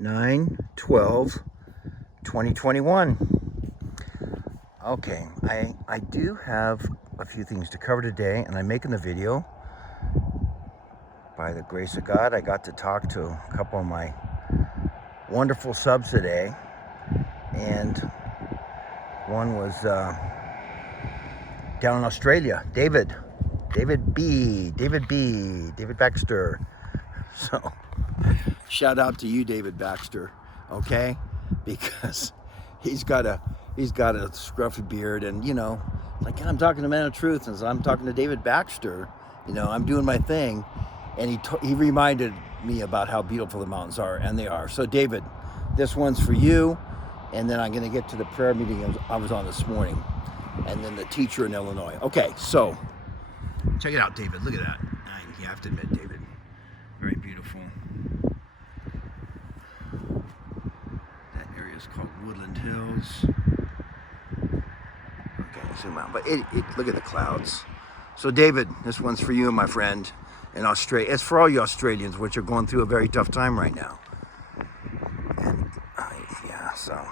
9/12/2021. Okay, I do have a few things to cover today, and I'm making the video. By the grace of God, I got to talk to a couple of my wonderful subs today, and one was down in Australia, David Baxter. So shout out to you, David Baxter, okay? Because he's got a scruffy beard, and like I'm talking to Man of Truth, and I'm talking to David Baxter. I'm doing my thing, and he reminded me about how beautiful the mountains are, and they are. So David, this one's for you, and then I'm going to get to the prayer meeting I was on this morning, and then the teacher in Illinois. Okay, so check it out, David. Look at that. You have to admit, David, very beautiful. That area is called Woodland Hills. Okay, zoom out. But look at the clouds. So, David, this one's for you, my friend, in Australia. It's for all you Australians, which are going through a very tough time right now. And yeah, so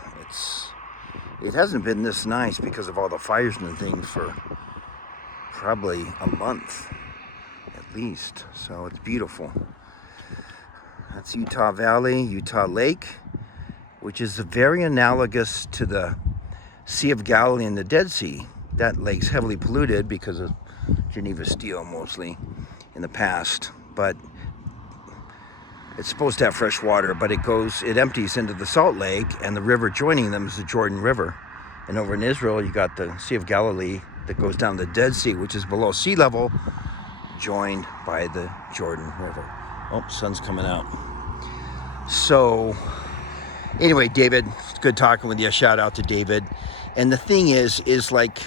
it hasn't been this nice because of all the fires and things for probably a month at least. So it's beautiful. That's Utah Valley, Utah Lake, which is very analogous to the Sea of Galilee and the Dead Sea. That lake's heavily polluted because of Geneva steel mostly in the past, but it's supposed to have fresh water, but it empties into the Salt Lake, and the river joining them is the Jordan River. And over in Israel, you got the Sea of Galilee that goes down the Dead Sea, which is below sea level, joined by the Jordan River. Oh, sun's coming out. So anyway, David, it's good talking with you. Shout out to David. And the thing is like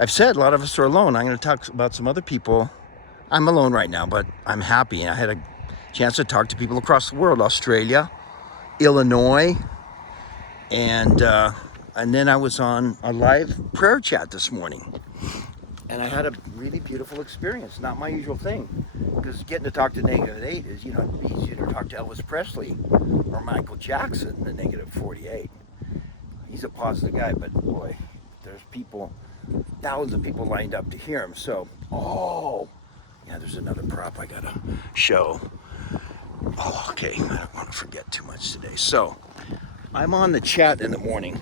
I've said, a lot of us are alone. I'm going to talk about some other people. I'm alone right now, but I'm happy. I had a chance to talk to people across the world, Australia, Illinois, and then I was on a live prayer chat this morning, and I had a really beautiful experience. Not my usual thing, because getting to talk to -8 is, it'd be easier to talk to Elvis Presley or Michael Jackson than -48. He's a positive guy, but boy, there's thousands of people lined up to hear him. So, yeah, there's another prop I gotta show. Oh, okay, I don't want to forget too much today. So, I'm on the chat in the morning.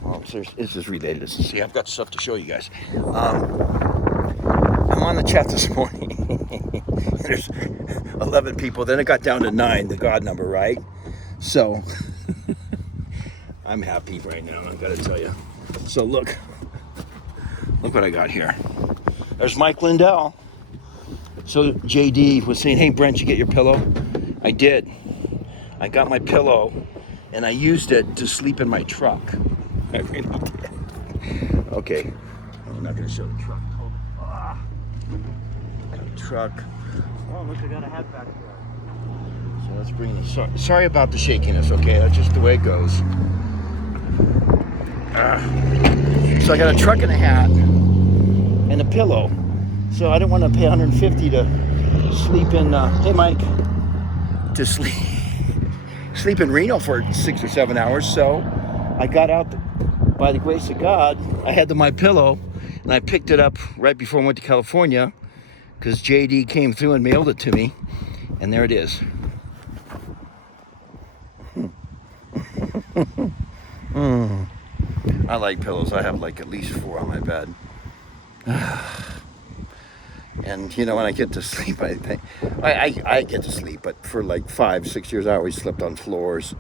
This is related. See, I've got stuff to show you guys. I'm on the chat this morning. There's 11 people. Then it got down to 9, the God number, right? So, I'm happy right now, I've got to tell you. So, look what I got here. There's Mike Lindell. So, JD was saying, hey, Brent, you get your pillow? I did. I got my pillow, and I used it to sleep in my truck. I really did. Okay, I'm not going to show the truck. Hold it. Got a truck. Oh, look, I got a hat back there. So let's bring this. Sorry about the shakiness, okay? That's just the way it goes. So I got a truck and a hat and a pillow. So I don't want to pay $150 to sleep in, hey Mike, to sleep in Reno for 6 or 7 hours. So I got out, by the grace of God, I had my pillow, and I picked it up right before I went to California, because JD came through and mailed it to me, and there it is. I like pillows. I have like at least 4 on my bed. And when I get to sleep, I get to sleep, but for like 5-6 years I always slept on floors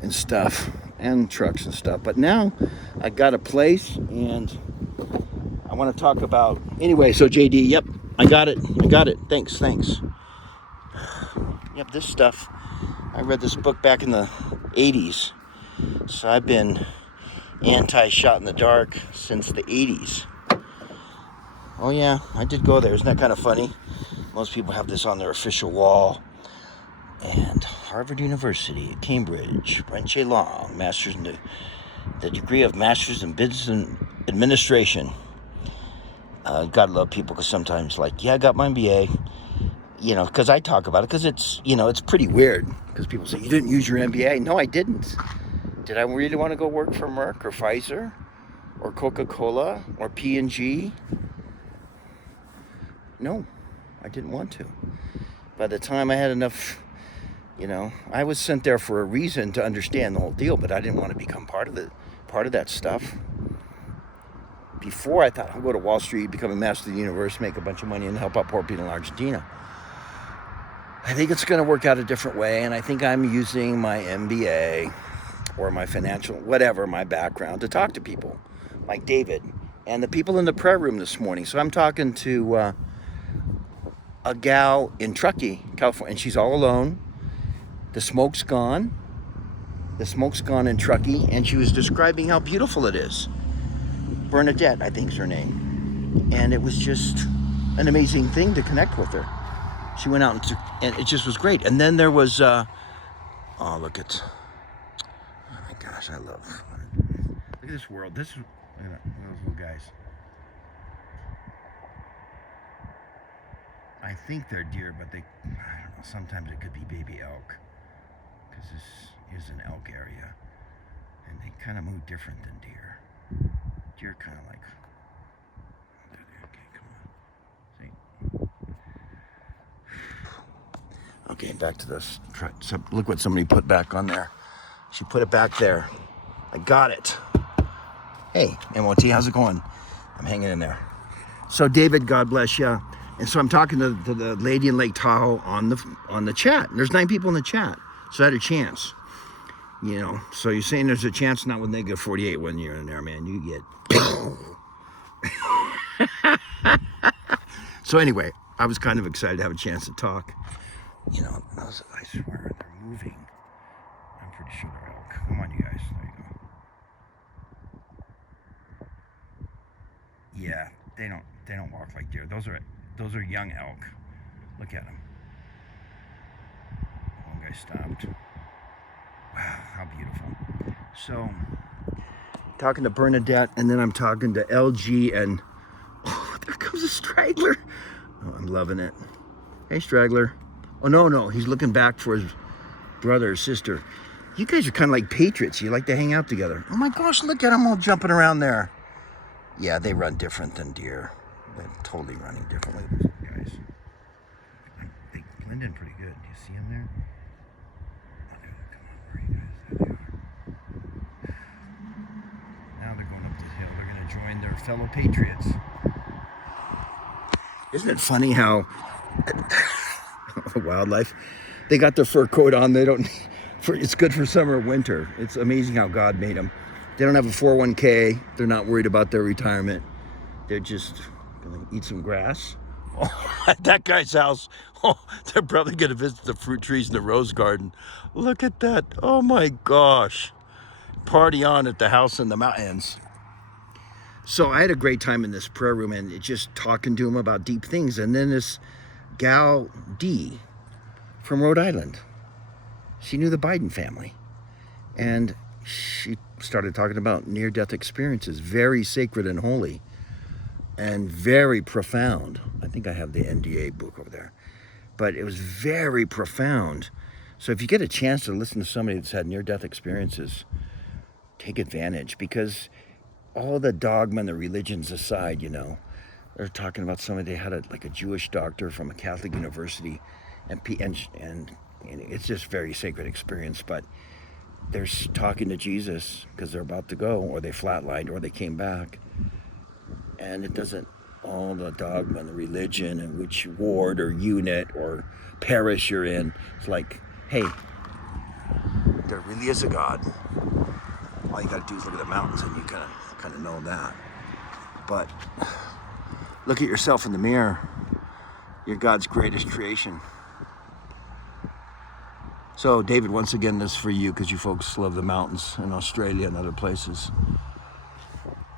and stuff, and trucks and stuff. But now I got a place, and I want to talk about, anyway, so JD, yep, I got it, thanks. Yep, this stuff, I read this book back in the 80s, so I've been anti-shot in the dark since the 80s. Oh yeah, I did go there. Isn't that kind of funny? Most people have this on their official wall. And Harvard University, Cambridge, Brent J. Long, master's in the degree of Master's in Business and Administration. Gotta love people, because sometimes, like, yeah, I got my MBA, because I talk about it, because it's, it's pretty weird, Because people say, you didn't use your MBA. No, I didn't. Did I really want to go work for Merck or Pfizer or Coca-Cola or P&G? No, I didn't want to. By the time I had enough, I was sent there for a reason to understand the whole deal, but I didn't want to become part of that stuff. Before, I thought I'd go to Wall Street, become a master of the universe, make a bunch of money, and help out poor people in Argentina. I think it's going to work out a different way, and I think I'm using my MBA or my financial, whatever, my background to talk to people like David and the people in the prayer room this morning. So I'm talking to a gal in Truckee, California, and she's all alone. The smoke's gone. The smoke's gone in Truckee, and she was describing how beautiful it is. Bernadette, I think is her name. And it was just an amazing thing to connect with her. She went out and it just was great. And then there was, oh my gosh, look at this world. Look at those little guys. I think they're deer, but I don't know, sometimes it could be baby elk. Because this is an elk area. And they kind of move different than deer. Deer kind of like, okay, come on. See? Okay, back to this. So look what somebody put back on there. She put it back there. I got it. Hey, MOT, how's it going? I'm hanging in there. So David, God bless you. And so I'm talking to the lady in Lake Tahoe on the chat. And there's 9 people in the chat. So I had a chance. So you're saying there's a chance, not with negative 48 when you're in there, man. You get... So anyway, I was kind of excited to have a chance to talk. I swear, they're moving. I'm pretty sure they're elk. Come on, you guys. There you go. Yeah, they don't walk like deer. Those are young elk. Look at them. One guy stopped. Wow, how beautiful. So, talking to Bernadette, and then I'm talking to LG, and there comes a straggler. Oh, I'm loving it. Hey, straggler. Oh, no, he's looking back for his brother or sister. You guys are kind of like patriots. You like to hang out together. Oh my gosh, look at them all jumping around there. Yeah, they run different than deer. They're totally running differently, guys. They blend in pretty good. Do you see them there? Come on, where are you guys? There they are. Now they're going up the hill. They're going to join their fellow patriots. Isn't it funny how wildlife, they got their fur coat on. They don't. It's good for summer or winter. It's amazing how God made them. They don't have a 401k. They're not worried about their retirement. They're just going to eat some grass. Oh, at that guy's house, they're probably going to visit the fruit trees in the rose garden. Look at that. Oh my gosh. Party on at the house in the mountains. So I had a great time in this prayer room and just talking to him about deep things. And then this gal D from Rhode Island, she knew the Biden family. And she started talking about near-death experiences, very sacred and holy and very profound. I think I have the NDA book over there. But it was very profound. So if you get a chance to listen to somebody that's had near-death experiences, take advantage, because all the dogma and the religions aside, they're talking about somebody, they had a Jewish doctor from a Catholic university, and it's just very sacred experience, but they're talking to Jesus because they're about to go, or they flatlined, or they came back, and it doesn't, all the dogma and the religion and which ward or unit or parish you're in, it's like, hey, there really is a God. All you gotta do is look at the mountains and you kind of know that. But look at yourself in the mirror. You're God's greatest creation. So David, once again, this is for you because you folks love the mountains in Australia and other places.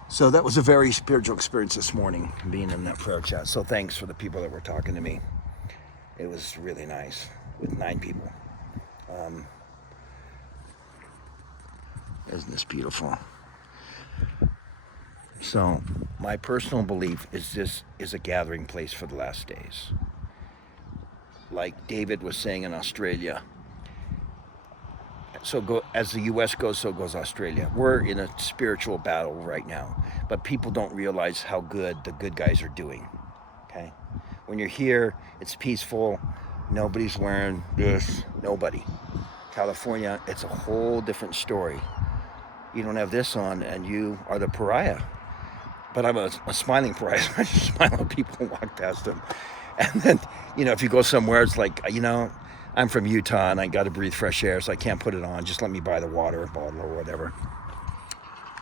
So that was a very spiritual experience this morning, being in that prayer chat. So thanks for the people that were talking to me. It was really nice with 9 people. Isn't this beautiful? So my personal belief is this is a gathering place for the last days. Like David was saying in Australia, as the U.S. goes, so goes Australia. We're in a spiritual battle right now, but people don't realize how good the good guys are doing. Okay, when you're here, it's peaceful. Nobody's wearing this. Nobody. California, it's a whole different story. You don't have this on, and you are the pariah. But I'm a smiling pariah. I just smile at people and walk past them. And then, if you go somewhere, it's like, I'm from Utah and I got to breathe fresh air, so I can't put it on. Just let me buy the water bottle or whatever.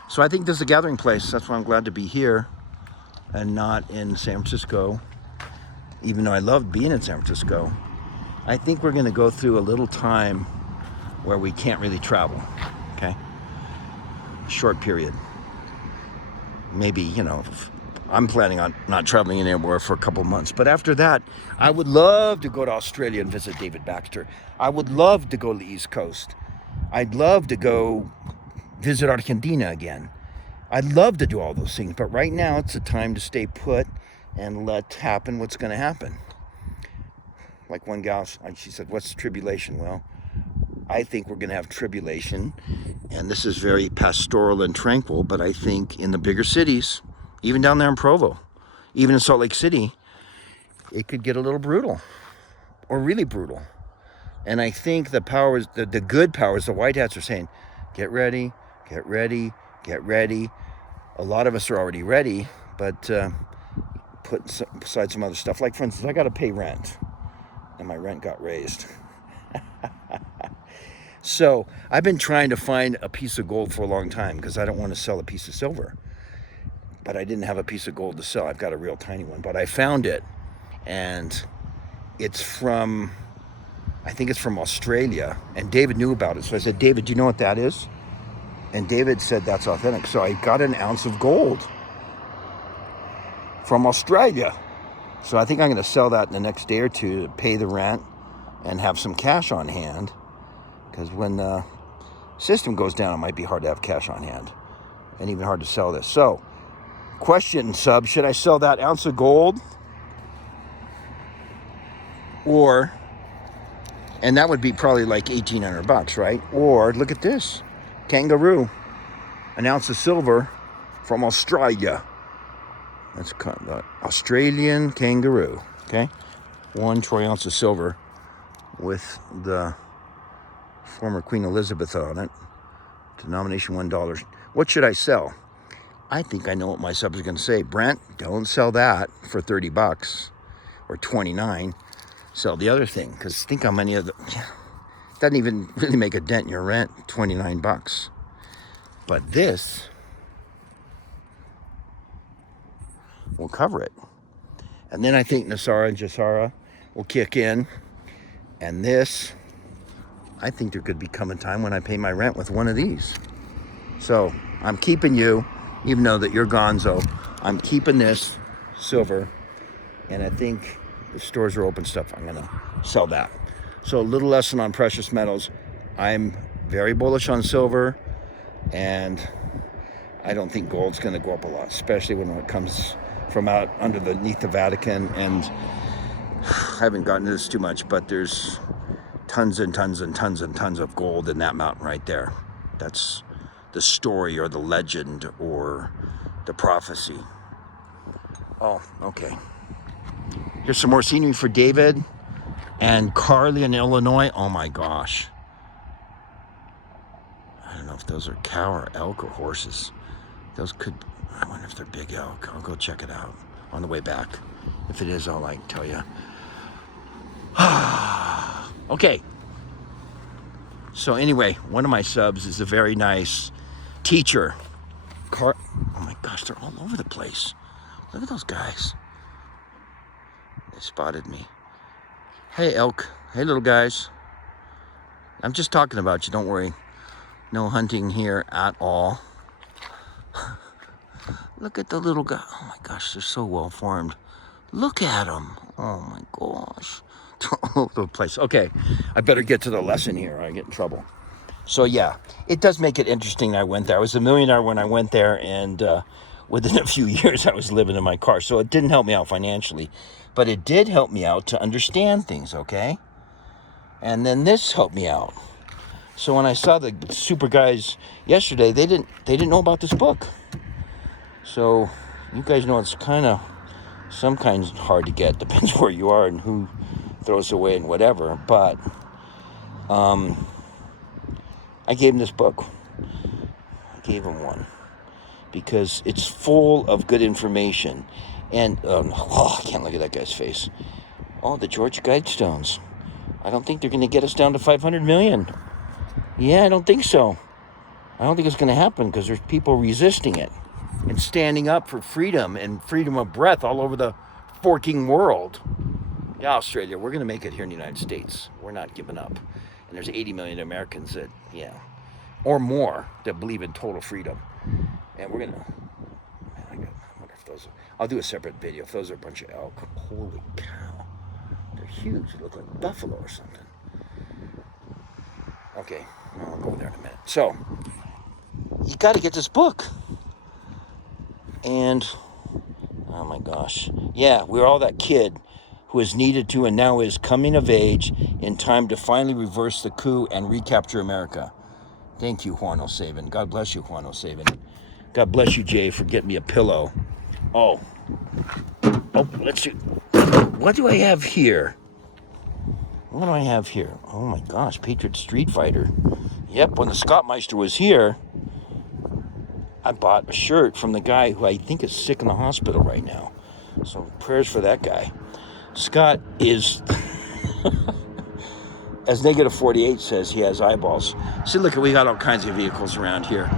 So I think this is a gathering place. That's why I'm glad to be here and not in San Francisco, even though I loved being in San Francisco. I think we're going to go through a little time where we can't really travel, okay? A short period. Maybe, I'm planning on not traveling anywhere for a couple months. But after that, I would love to go to Australia and visit David Baxter. I would love to go to the East Coast. I'd love to go visit Argentina again. I'd love to do all those things. But right now, it's a time to stay put and let happen what's going to happen. Like one gal, she said, what's tribulation? Well, I think we're going to have tribulation. And this is very pastoral and tranquil. But I think in the bigger cities, even down there in Provo, even in Salt Lake City, it could get a little brutal or really brutal. And I think the powers, the good powers, the white hats are saying, get ready, get ready, get ready. A lot of us are already ready, but put aside some other stuff. Like, for instance, I got to pay rent, and my rent got raised. So I've been trying to find a piece of gold for a long time because I don't want to sell a piece of silver. But I didn't have a piece of gold to sell. I've got a real tiny one, but I found it, and it's from, I think it's from Australia, and David knew about it. So I said, David, do you know what that is? And David said, that's authentic. So I got an ounce of gold from Australia. So I think I'm going to sell that in the next day or two to pay the rent and have some cash on hand, because when the system goes down, it might be hard to have cash on hand and even hard to sell this. So, question, sub, should I sell that ounce of gold? Or, and that would be probably like $1,800, right? Or, look at this, kangaroo, an ounce of silver from Australia. That's the Australian kangaroo, okay? 1 troy ounce of silver with the former Queen Elizabeth on it. Denomination $1. What should I sell? I think I know what my subs are going to say. Brent, don't sell that for $30 or $29. Sell the other thing, because think how many of the doesn't even really make a dent in your rent. $29. But this will cover it. And then I think Nasara and Jasara will kick in. And this, I think there could become a time when I pay my rent with one of these. So I'm keeping you, even though that you're gonzo. I'm keeping this silver. And I think the stores are open stuff. I'm going to sell that. So a little lesson on precious metals. I'm very bullish on silver. And I don't think gold's going to go up a lot, especially when it comes from out underneath the Vatican. And I haven't gotten into this too much, but there's tons and tons and tons and tons of gold in that mountain right there. That's the story or the legend or the prophecy. Oh, okay. Here's some more scenery for David and Carly in Illinois. Oh my gosh. I don't know if those are cow or elk or horses. Those could, I wonder if they're big elk. I'll go check it out on the way back. If it is, I'll tell you. Okay. So anyway, one of my subs is a very nice teacher. Oh my gosh, they're all over the place. Look at those guys. They spotted me. Hey, elk. Hey, little guys. I'm just talking about you, don't worry. No hunting here at all. Look at the little guy. Oh my gosh, they're so well formed. Look at them. Oh my gosh. All over the place. Okay, I better get to the lesson here or I get in trouble. So yeah, it does make it interesting. I went there. I was a millionaire when I went there, and within a few years I was living in my car. So it didn't help me out financially, but it did help me out to understand things, okay? And then this helped me out. So when I saw the super guys yesterday, they didn't know about this book. So you guys know it's some kinds hard to get. Depends where you are and who throws away and whatever. But I gave him this book. I gave him one because it's full of good information. And I can't look at that guy's face. Oh, the Georgia Guidestones. I don't think they're going to get us down to 500 million. Yeah, I don't think so. I don't think it's going to happen because there's people resisting it and standing up for freedom and freedom of breath all over the forking world. Yeah, Australia, we're going to make it here in the United States. We're not giving up. And there's 80 million Americans that, or more, that believe in total freedom. And we're going to, I wonder if those, I'll do a separate video. If those are a bunch of elk, holy cow. They're huge. They look like buffalo or something. Okay, I'll go there in a minute. So, you got to get this book. And, oh my gosh. Yeah, we're all that kid who is needed to and now is coming of age in time to finally reverse the coup and recapture America. Thank you, Juan O'Savin. God bless you, Juan O'Savin. God bless you, Jay, for getting me a pillow. Oh, let's see. What do I have here? What do I have here? Oh my gosh, Patriot Street Fighter. Yep, when the Scottmeister was here, I bought a shirt from the guy who I think is sick in the hospital right now. So prayers for that guy. Scott is, as negative 48 says, he has eyeballs. See, look, we got all kinds of vehicles around here.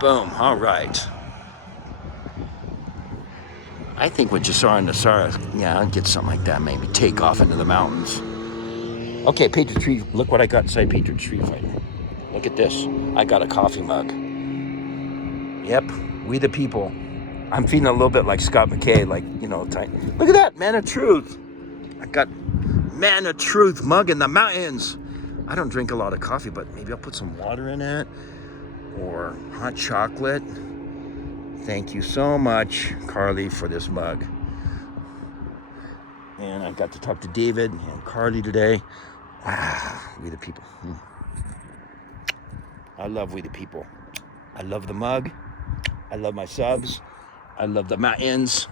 Boom, all right. I think with Jassar and Nassara, I'll get something like that, maybe take off into the mountains. Okay, Patriot Street, look what I got inside Patriot Street Fighter. Look at this. I got a coffee mug. Yep, we the people. I'm feeling a little bit like Scott McKay, look at that, Man of Truth. I got Man of Truth mug in the mountains. I don't drink a lot of coffee, but maybe I'll put some water in it or hot chocolate. Thank you so much, Carly, for this mug. And I got to talk to David and Carly today. Wow, we the people. I love we the people. I love the mug. I love my subs. I love the mountains.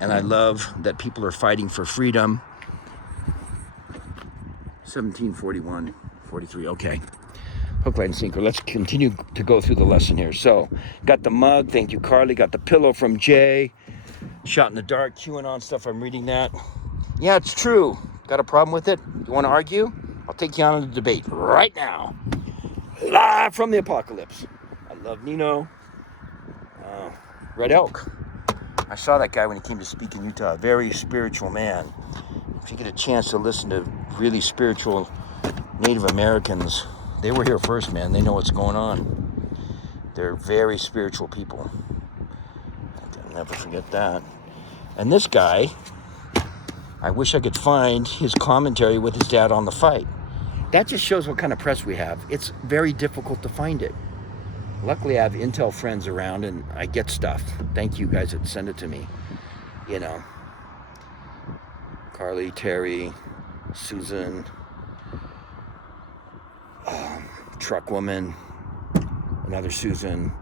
And I love that people are fighting for freedom. 1741, 43, okay. Hook, line, and sinker. Let's continue to go through the lesson here. So, got the mug. Thank you, Carly. Got the pillow from Jay. Shot in the dark, QAnon stuff. I'm reading that. Yeah, it's true. Got a problem with it? You want to argue? I'll take you on a debate right now. Live from the apocalypse. I love Nino. Red Elk. I saw that guy when he came to speak in Utah. A very spiritual man. If you get a chance to listen to really spiritual Native Americans, they were here first, man. They know what's going on. They're very spiritual people. I'll never forget that. And this guy, I wish I could find his commentary with his dad on the fight. That just shows what kind of press we have. It's very difficult to find it. Luckily, I have Intel friends around and I get stuff. Thank you guys that send it to me. Carly, Terry, Susan, Truck Woman, another Susan,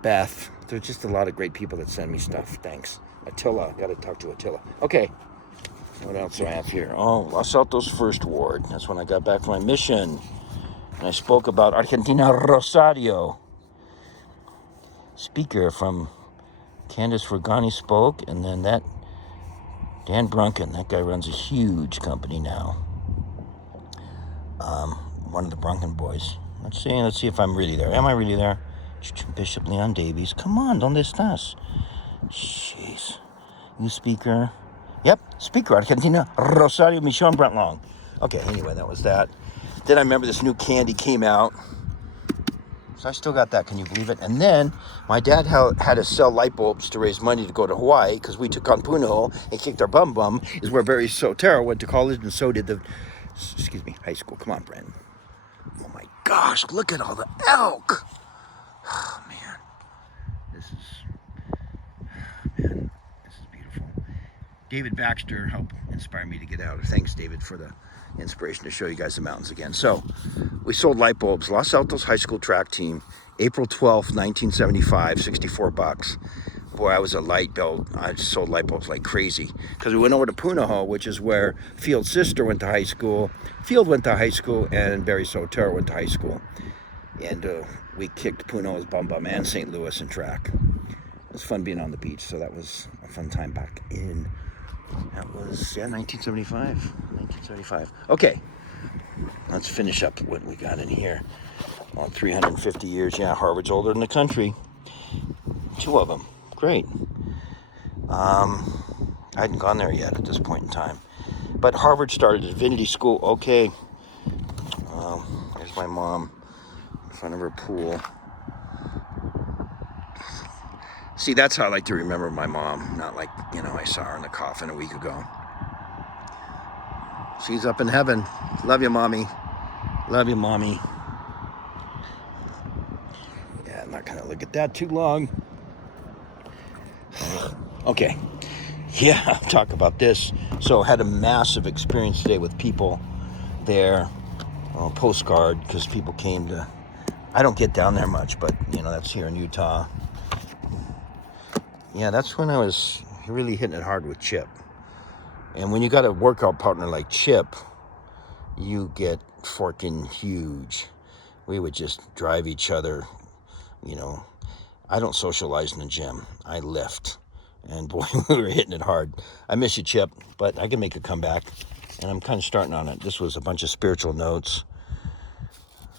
Beth. There's just a lot of great people that send me stuff. Thanks. Attila, got to talk to Attila. Okay, what else do I have here? Oh, Los Altos First Ward. That's when I got back from my mission. And I spoke about Argentina Rosario. Speaker from Candace Fergani spoke, and then that Dan Brunken, that guy runs a huge company now. One of the Brunken boys. Let's see if I'm really there. Am I really there? Bishop Leon Davies. Come on, ¿dónde estás? Jeez. New speaker. Yep, speaker, Argentina, Rosario Michon Brent Long. Okay, anyway, that was that. Then I remember this new candy came out. So I still got that, can you believe it? And then my dad had to sell light bulbs to raise money to go to Hawaii because we took on Puno and kicked our bum is where Barry Sotero went to college and so did high school. Come on, Brandon. Oh my gosh, look at all the elk. Oh man, this is beautiful. David Baxter helped inspire me to get out. Thanks, David, for the inspiration to show you guys the mountains again. So we sold light bulbs. Los Altos High School track team, April 12th, 1975, $64. Boy, I was a light bulb. I sold light bulbs like crazy because we went over to Punahou, which is where Field's sister went to high school. Field went to high school, and Barry Sotero went to high school. And we kicked Punahou's Bum Bum and St. Louis in track. It was fun being on the beach, so that was a fun time back in, that was, 1975. Okay, let's finish up what we got in here. Well, 350 years, yeah, Harvard's older than the country. 2 of them. Great. I hadn't gone there yet at this point in time. But Harvard started a divinity school. Okay. There's my mom in front of her pool. See, that's how I like to remember my mom. Not like, I saw her in the coffin a week ago. She's up in heaven. Love you, Mommy. Love you, Mommy. Yeah, I'm not going to look at that too long. Okay, yeah, talk about this. So had a massive experience today with people there. Postcard, because people came to, I don't get down there much, but that's here in Utah. Yeah, that's when I was really hitting it hard with Chip. And when you got a workout partner like Chip, you get forking huge. We would just drive each other, I don't socialize in the gym. I lift. And boy, we were hitting it hard. I miss you, Chip, but I can make a comeback. And I'm kind of starting on it. This was a bunch of spiritual notes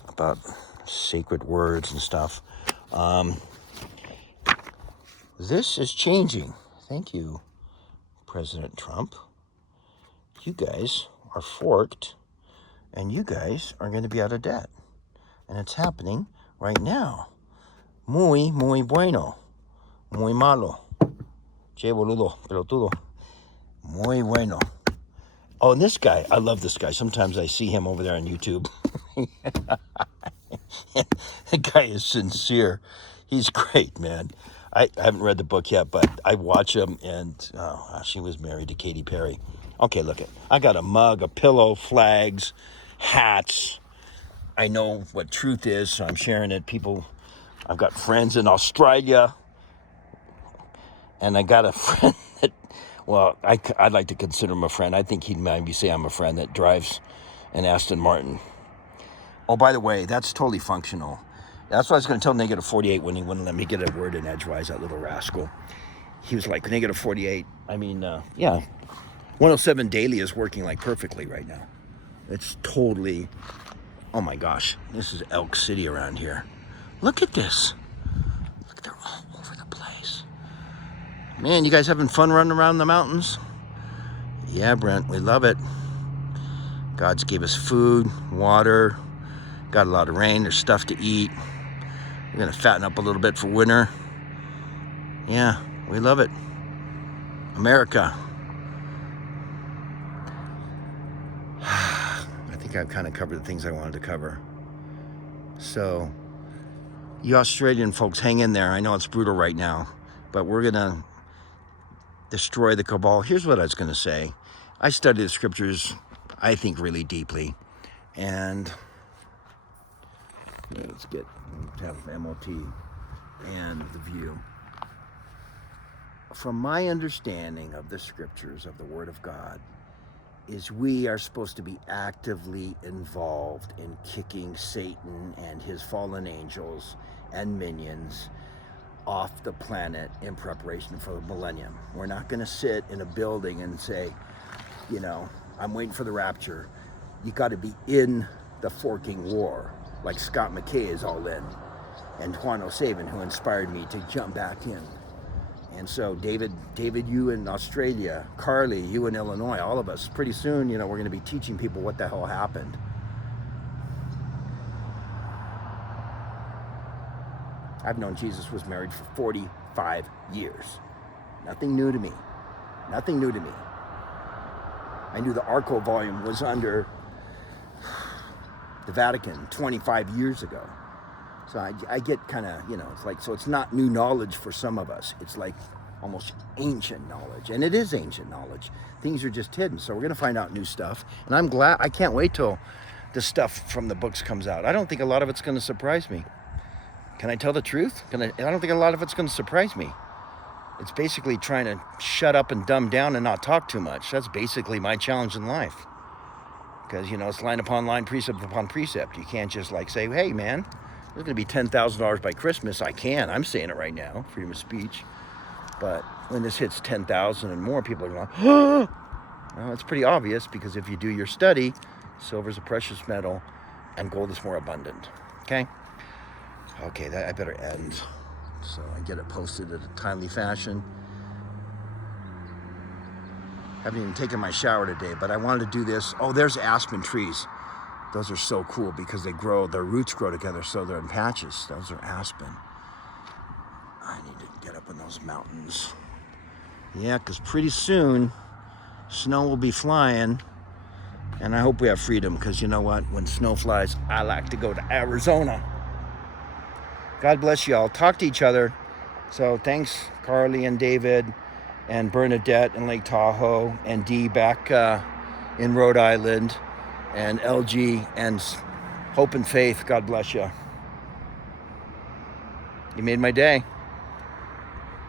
about sacred words and stuff. This is changing. Thank you, President Trump. You guys are forked, and you guys are going to be out of debt. And it's happening right now. Muy, muy bueno. Muy malo. Che boludo, pelotudo. Muy bueno. Oh, and this guy, I love this guy. Sometimes I see him over there on YouTube. The guy is sincere. He's great, man. I haven't read the book yet, but I watch him, and she was married to Katy Perry. Okay, look it. I got a mug, a pillow, flags, hats. I know what truth is, so I'm sharing it. I've got friends in Australia, and I got a friend that, well, I'd like to consider him a friend. I think he'd maybe say I'm a friend that drives an Aston Martin. Oh, by the way, that's totally functional. That's what I was going to tell negative 48 when he wouldn't let me get a word in edgewise, that little rascal. He was like, negative 48. I mean, yeah, 107 daily is working like perfectly right now. It's totally, oh my gosh, this is Elk City around here. Look at this. Look, they're all over the place. Man, you guys having fun running around the mountains? Yeah, Brent, we love it. God's gave us food, water, got a lot of rain, there's stuff to eat. We're gonna fatten up a little bit for winter. Yeah, we love it. America. I think I've kind of covered the things I wanted to cover. So, you Australian folks, hang in there. I know it's brutal right now, but we're gonna destroy the cabal. Here's what I was gonna say. I study the scriptures, I think, really deeply. And let's have MOT and the view. From my understanding of the scriptures, of the Word of God, is we are supposed to be actively involved in kicking Satan and his fallen angels and minions off the planet in preparation for the millennium. We're not going to sit in a building and say, I'm waiting for the rapture. You got to be in the forking war, like Scott McKay is all in, and Juan O'Savin, who inspired me to jump back in. And so David, you in Australia, Carly, you in Illinois, all of us, pretty soon, we're going to be teaching people what the hell happened. I've known Jesus was married for 45 years. Nothing new to me. Nothing new to me. I knew the Arco volume was under the Vatican 25 years ago. So I get kind of, it's like, so it's not new knowledge for some of us. It's like almost ancient knowledge. And it is ancient knowledge. Things are just hidden. So we're going to find out new stuff. And I'm glad, I can't wait till the stuff from the books comes out. I don't think a lot of it's going to surprise me. Can I tell the truth? I don't think a lot of it's going to surprise me. It's basically trying to shut up and dumb down and not talk too much. That's basically my challenge in life. Because, you know, it's line upon line, precept upon precept. You can't just like say, hey, man, there's going to be $10,000 by Christmas. I can. I'm saying it right now, freedom of speech. But when this hits 10,000 and more, people are going, oh! Well, it's pretty obvious, because if you do your study, silver is a precious metal and gold is more abundant. Okay? Okay, I better end so I get it posted in a timely fashion. Haven't even taken my shower today, but I wanted to do this. Oh, there's aspen trees. Those are so cool because they grow, their roots grow together, so they're in patches. Those are aspen. I need to get up in those mountains. Yeah, because pretty soon, snow will be flying, and I hope we have freedom, because you know what? When snow flies, I like to go to Arizona. God bless you all. Talk to each other. So thanks, Carly and David and Bernadette in Lake Tahoe, and Dee back in Rhode Island, and LG and Hope and Faith. God bless you. You made my day.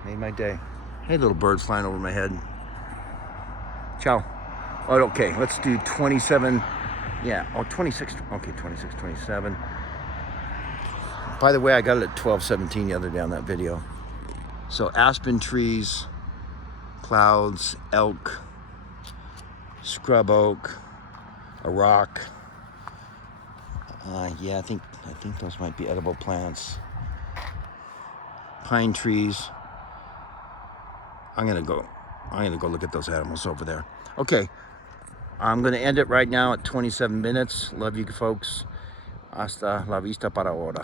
Made my day. Hey, little birds flying over my head. Ciao. Oh, okay, let's do 27. Yeah, 26. Okay, 26, 27. By the way, I got it at 12:17 the other day on that video. So aspen trees, clouds, elk, scrub oak, a rock. Yeah, I think those might be edible plants. Pine trees. I'm gonna go look at those animals over there. Okay, I'm gonna end it right now at 27 minutes. Love you folks. Hasta la vista para ahora.